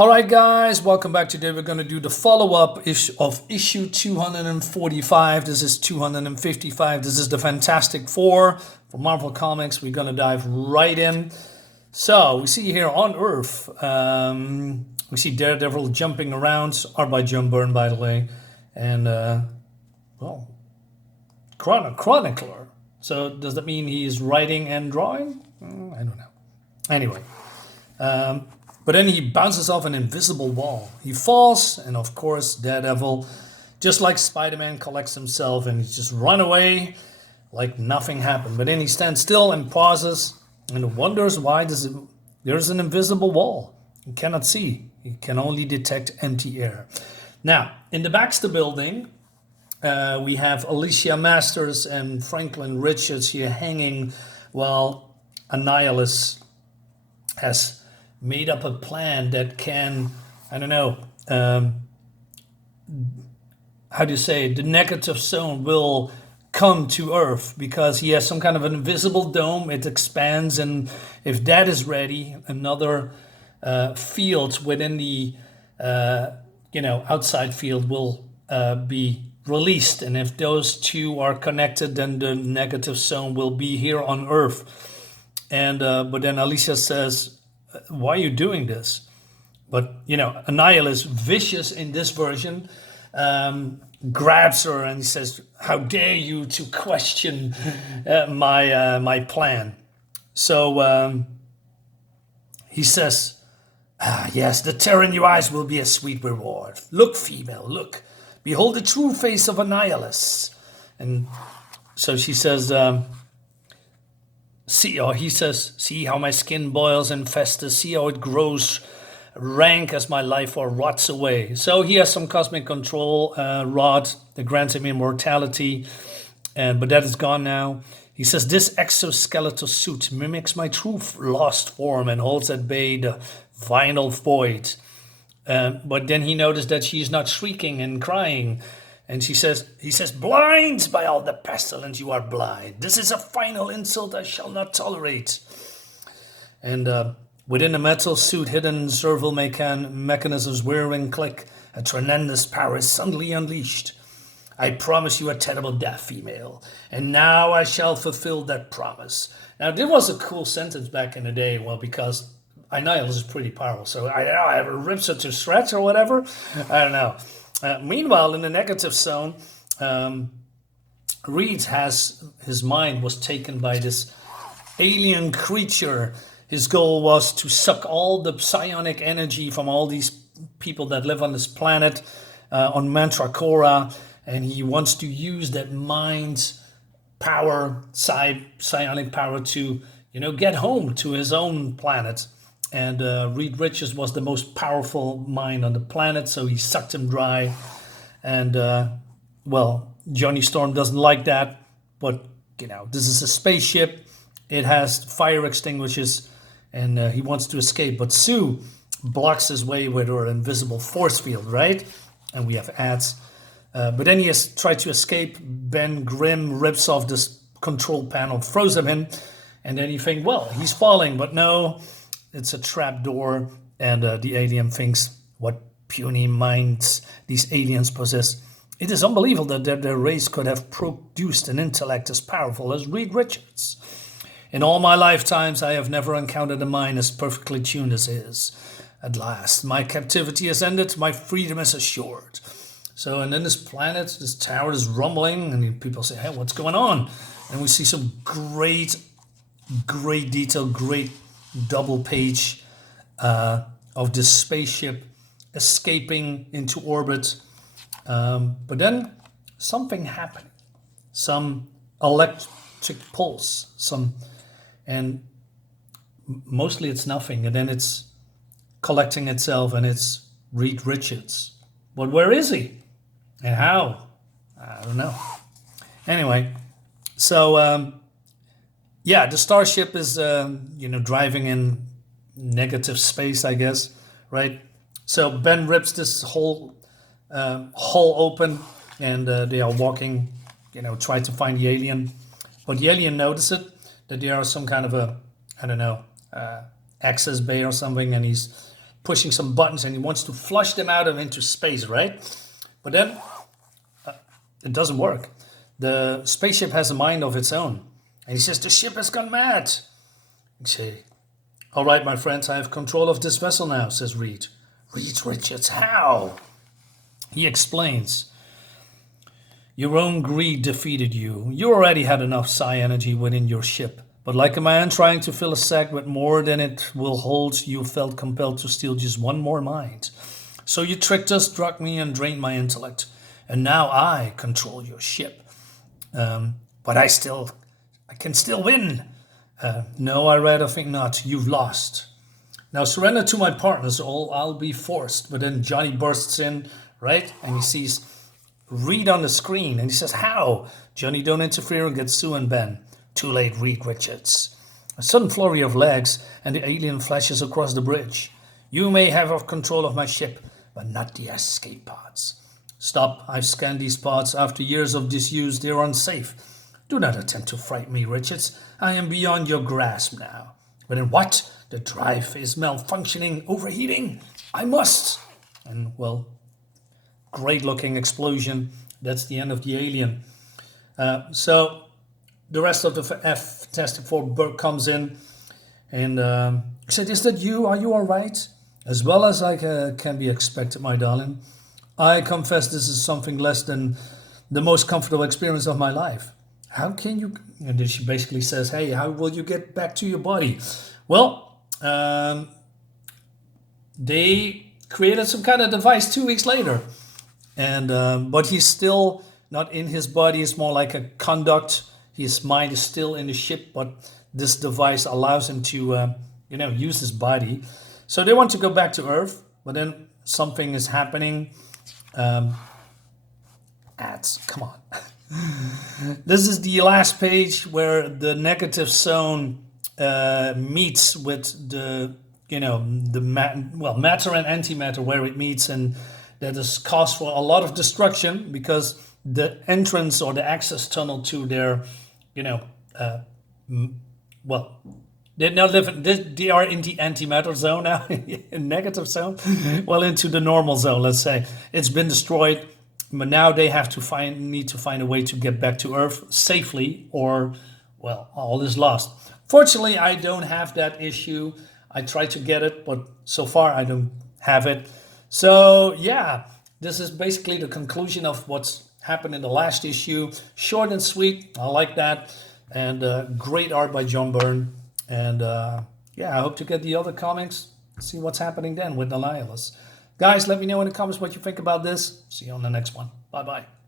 All right, guys, welcome back. Today we're going to do the follow-up of issue 245. This is 255. This is the Fantastic Four for Marvel Comics. We're going to dive right in. So we see here on Earth, we see Daredevil jumping around, art by John Byrne, by the way, and well, chronicler. So does that mean he's writing and drawing? I don't know. Anyway. But then he bounces off an invisible wall. He falls, and of course, Daredevil, just like Spider-Man, collects himself and he just run away like nothing happened. But then he stands still and pauses and wonders why there's an invisible wall. He cannot see. He can only detect empty air. Now, in the Baxter building, we have Alicia Masters and Franklin Richards here hanging while Annihilus has made up a plan that can, I don't know, how do you say it? The negative zone will come to Earth because he has some kind of an invisible dome. It expands, and if that is ready, another field within the outside field will be released. And if those two are connected, then the negative zone will be here on Earth. And but then Alicia says, why are you doing this? But, Annihilus, vicious in this version, grabs her and he says, how dare you to question my plan? So he says, yes, the terror in your eyes will be a sweet reward. Look, female, look. Behold the true face of Annihilus. And so she says, he says, see how my skin boils and festers, see how it grows rank as my life or rots away. So he has some cosmic control rod that grants him immortality, but that is gone now. He says, this exoskeletal suit mimics my true lost form and holds at bay the vinyl void. But then he noticed that she's not shrieking and crying. And he says, blind by all the pestilence, you are blind. This is a final insult I shall not tolerate. And within the metal suit, hidden serval mechanisms whir and click. A tremendous power is suddenly unleashed. I promise you a terrible death, female. And now I shall fulfill that promise. Now, there was a cool sentence back in the day. Well, because Annihilus is pretty powerful. So I don't know, I have a rips her to shreds or whatever. I don't know. Meanwhile, in the negative zone, Reed his mind was taken by this alien creature. His goal was to suck all the psionic energy from all these people that live on this planet, on Mantracora, and he wants to use that mind's power, psionic power, to get home to his own planet. And Reed Richards was the most powerful mind on the planet, so he sucked him dry. And, Johnny Storm doesn't like that. But, this is a spaceship. It has fire extinguishers, and he wants to escape. But Sue blocks his way with her invisible force field, right? And we have ads. But then he has tried to escape. Ben Grimm rips off this control panel, throws him in. And then you think, well, he's falling. But no. It's a trap door, and the alien thinks, what puny minds these aliens possess. It is unbelievable that their race could have produced an intellect as powerful as Reed Richards. In all my lifetimes, I have never encountered a mind as perfectly tuned as his. At last, my captivity has ended, my freedom is assured. So, and then this planet, this tower is rumbling, and people say, hey, what's going on? And we see some great detail, great double page of this spaceship escaping into orbit. But then something happened. Some electric pulse. And mostly it's nothing. And then it's collecting itself, and it's Reed Richards. But where is he? And how? I don't know. Anyway, so the starship is, driving in negative space, I guess, right? So Ben rips this whole hull open, and they are walking, try to find the alien. But the alien notices that there are some kind of access bay or something, and he's pushing some buttons, and he wants to flush them out into space, right? But then it doesn't work. The spaceship has a mind of its own. And he says, the ship has gone mad. You say, all right, my friends, I have control of this vessel now, says Reed. Reed Richards, how? He explains, your own greed defeated you. You already had enough psi energy within your ship. But like a man trying to fill a sack with more than it will hold, you felt compelled to steal just one more mind. So you tricked us, drugged me, and drained my intellect. And now I control your ship. But I can still win. No, I rather think not. You've lost. Now surrender to my partners, or I'll be forced. But then Johnny bursts in, right? And he sees Reed on the screen, and he says, how? Johnny, don't interfere and get Sue and Ben. Too late, Reed Richards. A sudden flurry of legs, and the alien flashes across the bridge. You may have control of my ship, but not the escape pods. Stop, I've scanned these pods. After years of disuse, they're unsafe. Do not attempt to frighten me, Richards. I am beyond your grasp now. But in what? The drive is malfunctioning, overheating. I must. And, well, great looking explosion. That's the end of the alien. So the rest of the Fantastic Four comes in and said, is that you? Are you all right? As well as I can be expected, my darling. I confess this is something less than the most comfortable experience of my life. How can you? And then she basically says, hey, how will you get back to your body? Well, they created some kind of device 2 weeks later. And but he's still not in his body. It's more like a conduct. His mind is still in the ship, but this device allows him to, use his body. So they want to go back to Earth, but then something is happening. Ads, come on. This is the last page where the negative zone meets with the, matter and antimatter, where it meets, and that is cause for a lot of destruction because the entrance or the access tunnel to their, they now they are in the antimatter zone now, in negative zone, well, into the normal zone, let's say. It's been destroyed, but now they have to need to find a way to get back to Earth safely, or, well, all is lost. Fortunately, I don't have that issue. I tried to get it, but so far I don't have it. So, yeah, this is basically the conclusion of what's happened in the last issue. Short and sweet, I like that. And great art by John Byrne. And I hope to get the other comics, see what's happening then with Annihilus. Guys, let me know in the comments what you think about this. See you on the next one. Bye-bye.